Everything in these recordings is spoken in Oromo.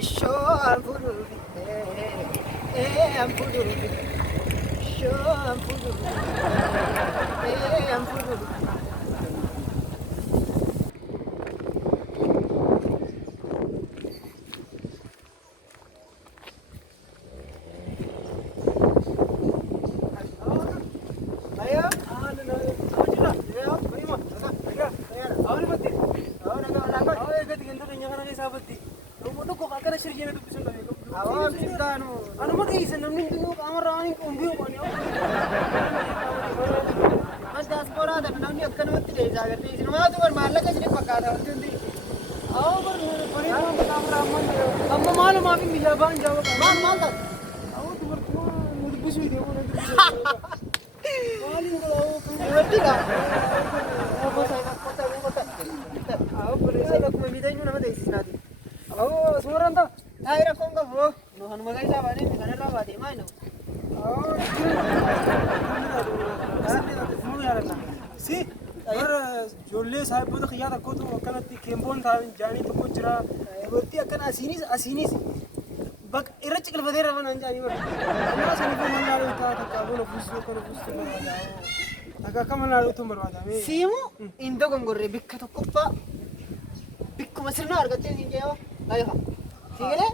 Show I'm full I'm full show I'm full I'm full Ano mag-isa namin dito kamaraning kumbiyo ko niyo. Mas diaspora da namin akka namatti de jaagatti sinema tu bar mallaka sini pakkaata wanti aw bar bari kamera amma malu maafi mijaban jawa mal da aw tu bar ko mudbus video ko mali ko watti ka aw sai aw bari sai ko mi dai nuna mate isnadi aw suranda Aira konga bo no hanmagai sabani kana la bade mai no si और जोले साहब तो खिया रखो तो कनती केम्बोन था जानी तो कुछ जरा वर्ती अकन असीनी बक इरच कल बदे रवन जानी वर अन्ना सनी को मन लालो था काबू नो फुसो को फुसो अका कमन लालो तुम बरवादा में सीमु इंदो गंगोरे बिक्क तो कुप्पा बिक्ku masirna argatte ningeyo ayha sigale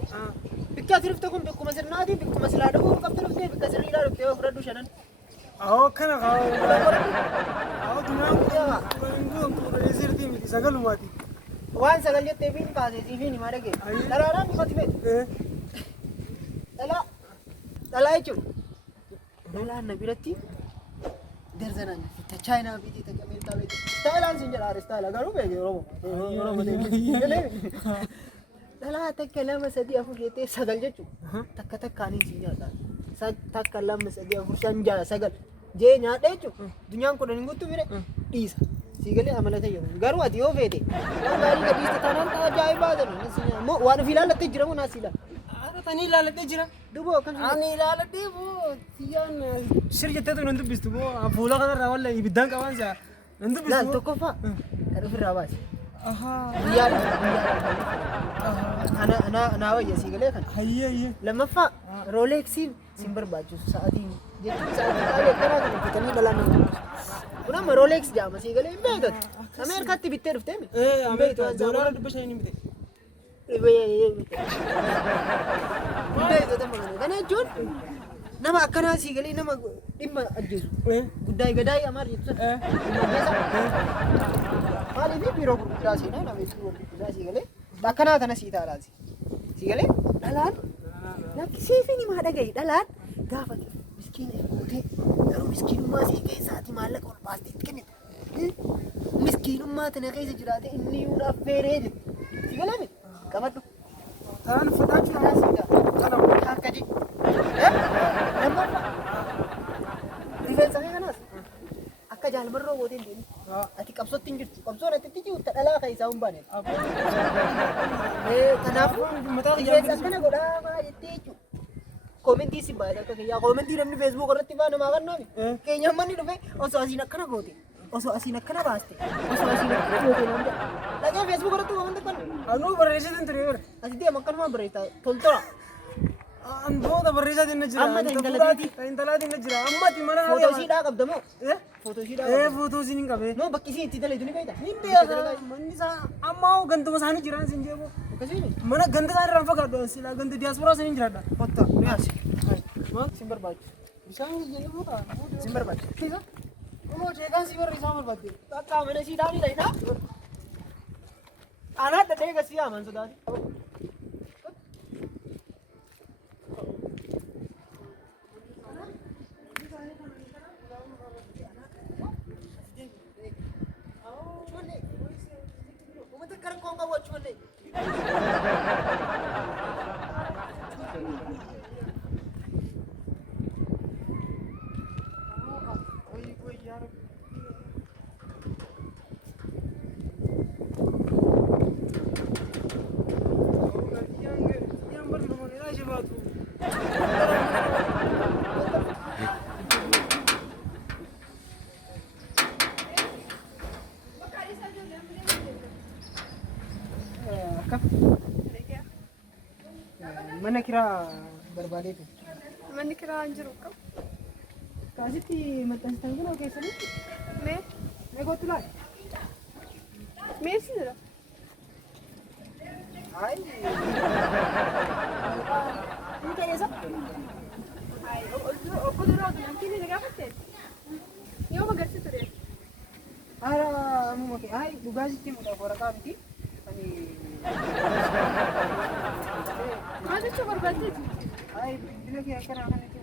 bikka sirfte kun bikku masirna di bikku masila do kun kaptelo se bikka sirila do teo fradu shanan आओ खाना खाओ आओ दुनिया को इंगो रेजर दी मिली सगल हुआती wan sagal jette bin paase si fini marege tarara mi khatibe dala ichu dala nabirati derzanan ta china biti ta america biti thailand sinjala aristala garu bege robo de dala takkalama sadi afu jette sagal jechu takka takkani sinjala takkalama sadi afu sanja sagal je nyaade jechu dunyan ko danin guttu bire disa sigale amalata yo garu ati yo fete gari ga disa tanan ta jai badan nasinya mo wan filalatte jira mo nasila ara tani lalate jira dubo kan ani lalate wo siyan shir jette to nandu bistu wo fula kana rawalla ibidan kawanza nandu bistu lan to kofa karu firawas aha biar ana wayya sigale kan hayye lama fa rolex simbar baju saati jechu saati kale kana kan kitani dalan una rolex jama sigale beedat america ti bitte rufte mi america dollar dubashani mite beedat amane dane jun nama akkana sigale nama dimma ajjesu gudday gaday amar jettu mali bi biro gudasi na nama biro gudasi sigale akkana tana sita alazi sigale dalan nakisi fini ma dagai dalan gafa miskin ute daru miskinumma si keessaati maallaqa ol baastee kennite miskinumma tana keessa jiraate inni una feeree sigalame qabadhu tan fadachu naasida kana hakkaji namma difeensa kanas akka jaalmarroo gooteen deemi ati qabsotti hin jirtu qabsoon ati jirtu dhalaa keessaa hin baane kanaaf difeensa kana godhaa maa jettee jechuudha Komenti si baada ka kaya komenti namni Facebook irratti baa nama kannami keenya manni dhufe osoo asiin akkana goote osoo asiin akkana baaste osoo asiin akkana goote namni lagee Facebook irratti komenti kan anu barreessite ture bar asitti amma akkanuma barreessa toltora anboota barreessite inna jira amma intalaati inna jira amma ti mana foto siidhaa qabdamoo foto siidhaa foto siin hin qabe no bakki siin itti daleetu ni beekta ni beeka manni isaa amma gantuma isaanii jiran siin jeebo akkasiin mana ganda isaanii irraan fagaadhu sila ganda diyaasporaa siin jiraadha kotta ni asi sin barbaachisu bishaan jennu boota sin barbaachisu kisa Como chegan si barrisan barbaade takka mana siidhaa ni leena ana dadee gasi aman sodaati mana kiraa barbaadeetu. Manni kiraa hin jiru qabu. Kaasitti maxxansitan kun oo keessanitti Mee kottu laal. mee si jira? Ay. Ini keessa. Obbo Duroo Dulantiin ni gaafatte? Yoo magarsi ture. Ara amma ke ay dhugaasitti muudhaaf waraqaa miti. Ani Maal jechuu barbaaddeeti? ay bilbila kee akkana kanatti.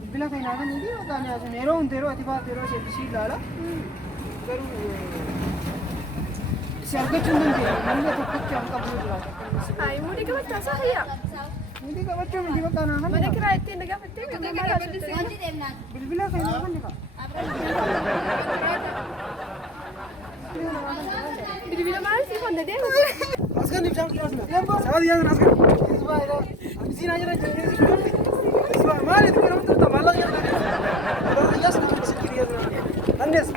Bilbila kee naa kanatti yookaan yaasan yeroo hundi yeroo ati baatu yeroo ishee ilaala. Garuu si argachuun dandeenye namni tokkotti akka qabu jiraata. Ay mudii gabataa isaa hayyaa. Mudii qabachuu miti bakka naa kan. Mana kiraa ittiin ni gaafattee kan maal Bilbila kee naa kan nika. bilbila maal si qonna deemu? Askan ibsaan kiyaasna. Saadi yaasna askan. Isbaayida. Amsiina jira jireenyi sibiilli. Isbaa maali tu kana mutu tamalla yaasna. Yaasna sikiri yaasna. Andes.